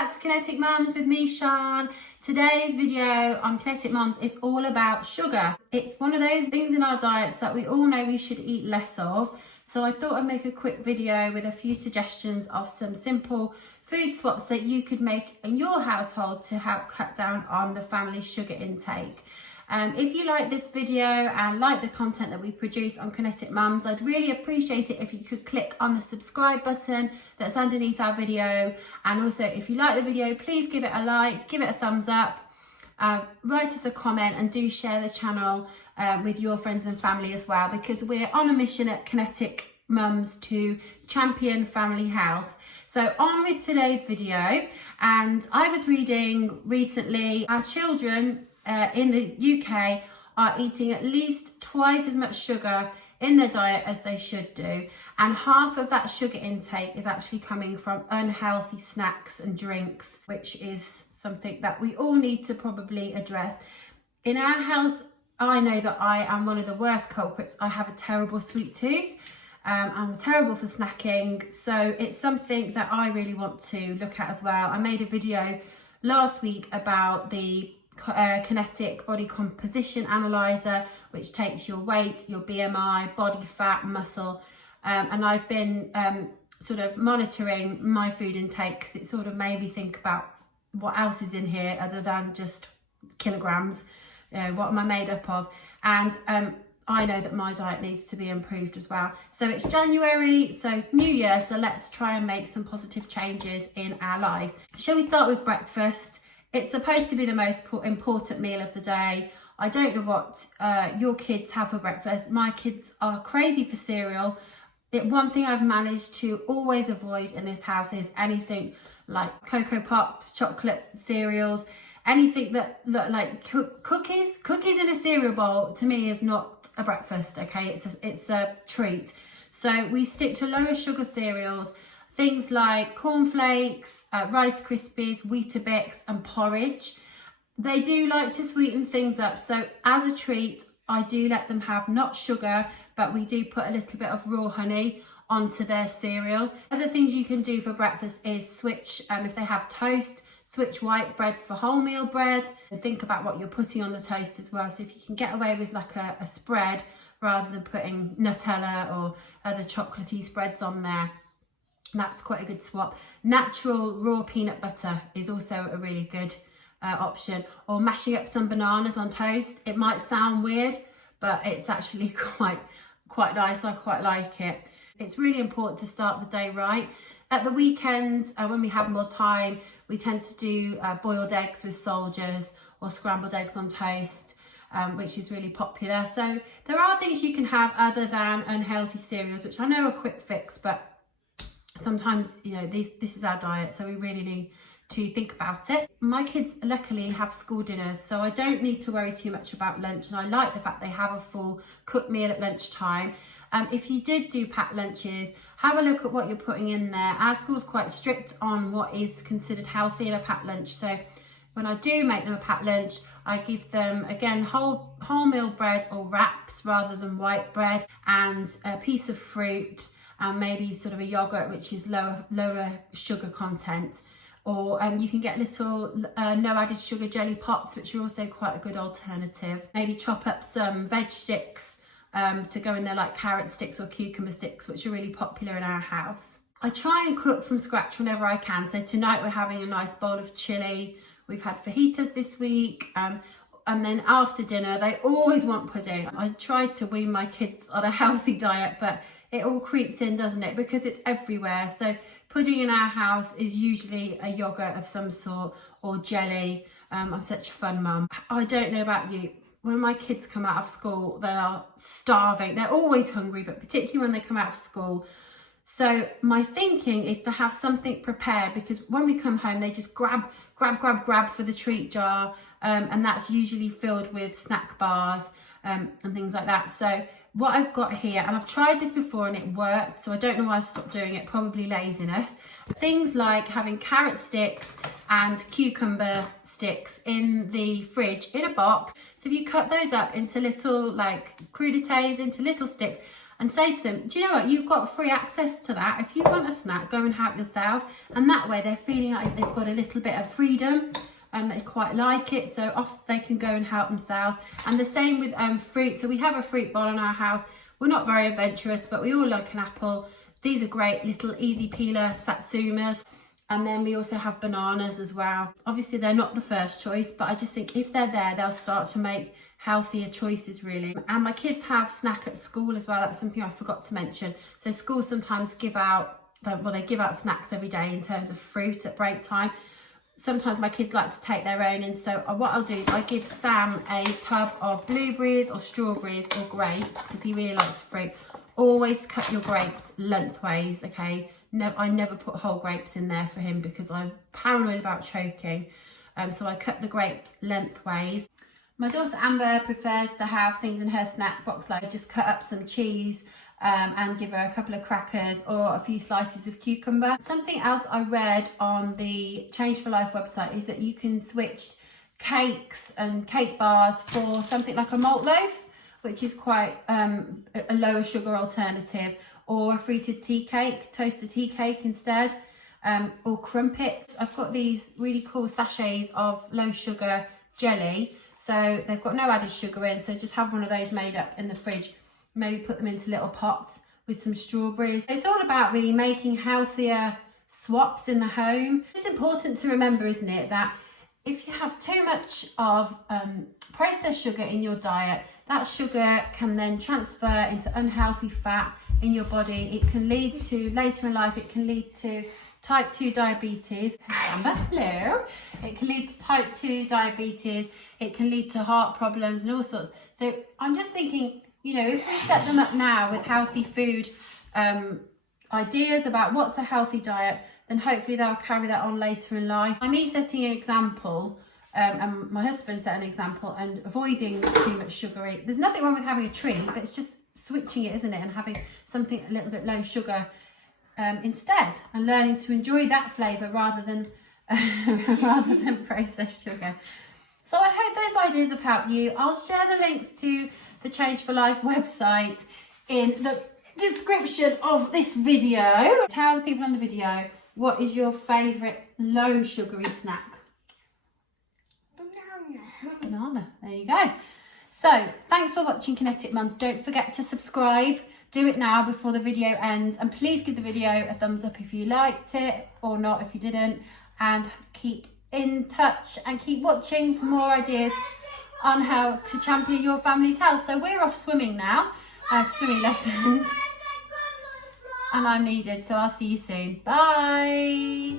back to Kinetic Mums with me, Sian. Today's video on Kinetic Mums is all about sugar. It's one of those things in our diets that we all know we should eat less of. So I thought I'd make a quick video with a few suggestions of some simple food swaps that you could make in your household to help cut down on the family sugar intake. If you like this video and like the content that we produce on Kinetic Mums, I'd really appreciate it if you could click on the subscribe button that's underneath our video. And also, if you like the video, please give it a like, give it a thumbs up, write us a comment, and do share the channel with your friends and family as well, because we're on a mission at Kinetic Mums to champion family health. So on with today's video, and I was reading recently our children in the UK are eating at least twice as much sugar in their diet as they should do, and half of that sugar intake is actually coming from unhealthy snacks and drinks, which is something that we all need to probably address. In our house, I know that I am one of the worst culprits. I have a terrible sweet tooth. I'm terrible for snacking, so it's something that I really want to look at as well. I made a video last week about the Kinetic Body Composition Analyzer, which takes your weight, your BMI, body fat, muscle, and I've been sort of monitoring my food intake because it sort of made me think about what else is in here other than just kilograms. What am I made up of? And I know that my diet needs to be improved as well. So it's January, so New Year, so let's try and make some positive changes in our lives. Shall we start with breakfast? It's supposed to be the most important meal of the day. I don't know what your kids have for breakfast. My kids are crazy for cereal. One thing I've managed to always avoid in this house is anything like Cocoa Pops, chocolate cereals, anything that like cookies in a cereal bowl to me is not a breakfast. Okay, it's a treat. So we stick to lower sugar cereals, things like cornflakes, Rice Krispies, Weetabix and porridge. They do like to sweeten things up, so as a treat I do let them have not sugar, but we do put a little bit of raw honey onto their cereal. Other things you can do for breakfast is switch, if they have toast, switch white bread for wholemeal bread, and think about what you're putting on the toast as well. So if you can get away with like a spread rather than putting Nutella or other chocolatey spreads on there, that's quite a good swap. Natural raw peanut butter is also a really good option, or mashing up some bananas on toast. It might sound weird, but it's actually quite nice. I quite like it. It's really important to start the day right. At the weekend, when we have more time, we tend to do boiled eggs with soldiers or scrambled eggs on toast, which is really popular. So there are things you can have other than unhealthy cereals, which I know are quick fix, but sometimes, you know, this is our diet, so we really need to think about it. My kids luckily have school dinners, so I don't need to worry too much about lunch, and I like the fact they have a full cooked meal at lunchtime. If you did do packed lunches, have a look at what you're putting in there. Our school's quite strict on what is considered healthy in a packed lunch, so when I do make them a packed lunch, I give them, again, wholemeal bread or wraps rather than white bread, and a piece of fruit, and maybe sort of a yogurt which is lower sugar content, or you can get little no added sugar jelly pops, which are also quite a good alternative. Maybe chop up some veg sticks to go in there, like carrot sticks or cucumber sticks, which are really popular in our house. I try and cook from scratch whenever I can, so tonight we're having a nice bowl of chili. We've had fajitas this week, and then after dinner they always want pudding. I try to wean my kids on a healthy diet, but it all creeps in, doesn't it? Because it's everywhere. So pudding in our house is usually a yogurt of some sort or jelly. I'm such a fun mum. I don't know about you. When my kids come out of school, they are starving. They're always hungry, but particularly when they come out of school. So my thinking is to have something prepared, because when we come home, they just grab for the treat jar. And that's usually filled with snack bars and things like that. So what I've got here, and I've tried this before and it worked, so I don't know why I stopped doing it, probably laziness. Things like having carrot sticks and cucumber sticks in the fridge in a box. So if you cut those up into little, like crudités, into little sticks, and say to them, do you know what, you've got free access to that. If you want a snack, go and help yourself. And that way they're feeling like they've got a little bit of freedom and they quite like it, so off they can go and help themselves. And the same with fruit. So we have a fruit bowl in our house. We're not very adventurous, but we all like an apple. These are great little easy peeler satsumas. And then we also have bananas as well. Obviously they're not the first choice, but I just think if they're there, they'll start to make healthier choices really. And my kids have snack at school as well. That's something I forgot to mention. So schools sometimes give out, well, they give out snacks every day in terms of fruit at break time. Sometimes my kids like to take their own, and so what I'll do is I give Sam a tub of blueberries or strawberries or grapes, because he really likes fruit. Always cut your grapes lengthways, okay? No, I never put whole grapes in there for him because I'm paranoid about choking. So I cut the grapes lengthways. My daughter Amber prefers to have things in her snack box, like just cut up some cheese and give her a couple of crackers or a few slices of cucumber. Something else I read on the Change for Life website is that you can switch cakes and cake bars for something like a malt loaf, which is quite a lower sugar alternative, or a fruited tea cake, toasted tea cake instead, or crumpets. I've got these really cool sachets of low sugar jelly, so they've got no added sugar in, so just have one of those made up in the fridge. Maybe put them into little pots with some strawberries. It's all about really making healthier swaps in the home. It's important to remember, isn't it, that if you have too much of processed sugar in your diet, that sugar can then transfer into unhealthy fat in your body. It can lead to, later in life, it can lead to type 2 diabetes. Amber, hello. It can lead to type 2 diabetes. It can lead to heart problems and all sorts. So I'm just thinking, you know, if we set them up now with healthy food ideas about what's a healthy diet, then hopefully they'll carry that on later in life. By me setting an example, and my husband set an example, and avoiding too much sugary. There's nothing wrong with having a treat, but it's just switching it, isn't it? And having something a little bit low sugar instead, and learning to enjoy that flavour rather than rather than processed sugar. So I hope those ideas have helped you. I'll share the links to the Change for Life website in the description of this video. Tell the people on the video, what is your favourite low sugary snack? Banana. There you go. So thanks for watching, Kinetic Mums. Don't forget to subscribe. Do it now before the video ends, and please give the video a thumbs up if you liked it, or not if you didn't, and keep in touch and keep watching for more ideas on how to champion your family's health. So we're off swimming now, swimming lessons, and I'm needed, so I'll see you soon. Bye.